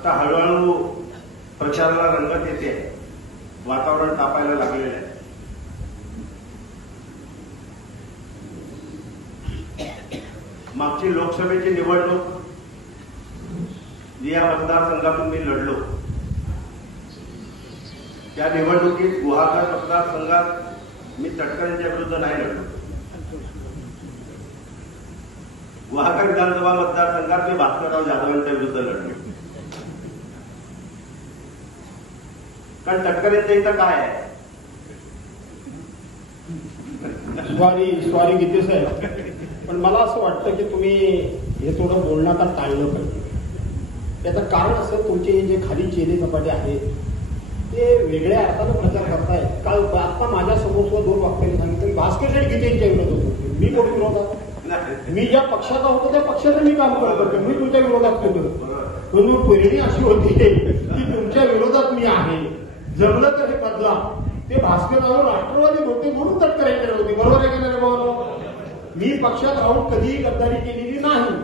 आता हळूहळू प्रचाराला रंगत येते. वातावरण तापायला लागलेलं आहे. मागची लोकसभेची निवडणूक जी या मतदारसंघातून मी लढलो. त्या निवडणुकीत गुहागर मतदारसंघात मी तटकरेंच्या विरुद्ध नाही लढलो. गुहागर विधानसभा मतदारसंघात मी भास्करराव जाधव यांच्या विरुद्ध लढलो. कारण तटकरेंच्या इथं काय आहे? स्वारी स्वारी गीते साहेब? पण मला असं वाटतं की तुम्ही हे थोडं बोलणं आता टाळलं पाहिजे याचं कारण असं तुमचे जे खाली चेले कपाटे आहेत ते वेगळ्या अर्थानं प्रचार करताय काल आता माझ्यासमोर सुद्धा दोन वाक्यांनी सांगितलं भास्कर शेठ गीतेंच्या विरोधात होते. मी कोणी विरोधात? मी ज्या पक्षाचा होतो त्या पक्षाचं मी काम करत होतो. मी तुमच्या विरोधात होतो. पण मग पहिली अशी होती. की तुमच्या जमलं तर हे बदला. ते भास्करराव राष्ट्रवादी होते म्हणून तटकऱ्यांकडे होते. बरोबर आहे की नाही मी पक्षात राहून कधीही गद्दारी केलेली नाही.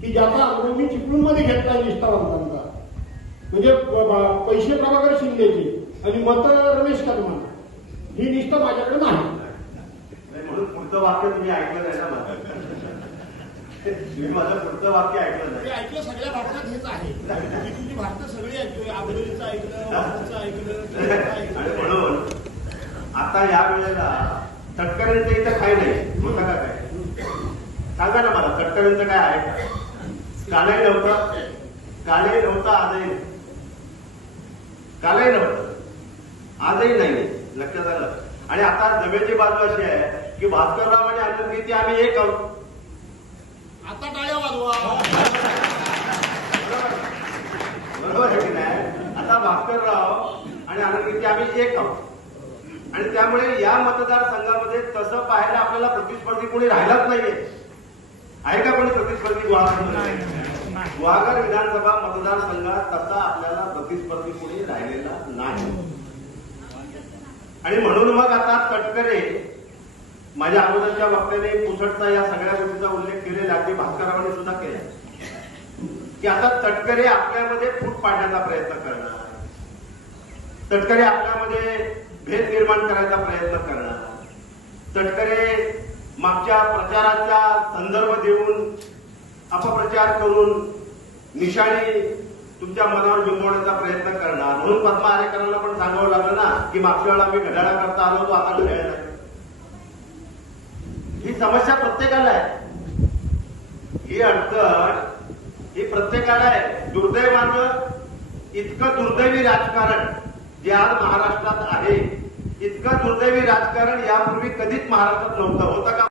की ज्याचा अनुभव मी चिपळूणमध्ये घेतला निष्ठावंतांचा. म्हणजे पैसे प्रभाकर शिंदेचे आणि मत रमेश कदमा ही निष्ठा माझ्याकडे नाही. नाही, म्हणून पुढचं वाक्य तुम्ही ऐकलं नाही तुम्ही माझं पुढचं वाक्य ऐकलं नाही. ऐकलं सगळ्या भारतात हेच आहे. मी तुझी भारत सगळी ऐकतोय. आगरीचं ऐकलं वाघाचं ऐकलं आणि म्हणून आता या वेळेला तटकऱ्यांचं इथं काय नाही. होता का काय. सांगा ना मला तटकऱ्यांचं काय आहे? का कालही नव्हतं. कालही नव्हतं आजही. कालही नव्हतं. आजही नाही. लक्षात आलं? आणि आता जमेची बाजू अशी आहे की भास्करराव आणि गीते आम्ही एक आहोत. आता टाळ्या वाजवा. बरोबर आहे की नाही? आता भास्करराव आणि आनंद आम्ही एक आहोत. आणि त्यामुळे या मतदारसंघामध्ये तसं पाहायला आपल्याला प्रतिस्पर्धी कोणी राहिलाच नाहीये. आहे का कोणी प्रतिस्पर्धी गुहागर? गुहागर विधानसभा मतदारसंघात तसा आपल्याला प्रतिस्पर्धी कोणी राहिलेला नाही. आणि म्हणून मग आता तटकरे माझ्या अगोदरच्या वक्त्याने पुसटचा या सगळ्या गोष्टीचा उल्लेख केलेला अगदी भास्कररावांनी सुद्धा केला की आता तटकरे आपल्यामध्ये फूट पाडण्याचा प्रयत्न करणार तटकरे आपल्यामध्ये भेद निर्माण करायचा प्रयत्न करणार तटकरे मागच्या प्रचाराचा संदर्भ देऊन अपप्रचार करून निशाणी तुमच्या मनावर जुंबवण्याचा प्रयत्न करणार. म्हणून पद्मा आरेकरांना पण सांगावं लागलं ना की मागच्या वेळेला आम्ही घड्याळा करता आलो तो आता घड्याळ समस्या प्रत्येकाला आहे. ही अडचण ही प्रत्येकाला आहे. दुर्दैवानं इतकं दुर्दैवी राजकारण जे आज महाराष्ट्रात आहे इतकं दुर्दैवी राजकारण यापूर्वी कधीच महाराष्ट्रात नव्हतं. होतं का?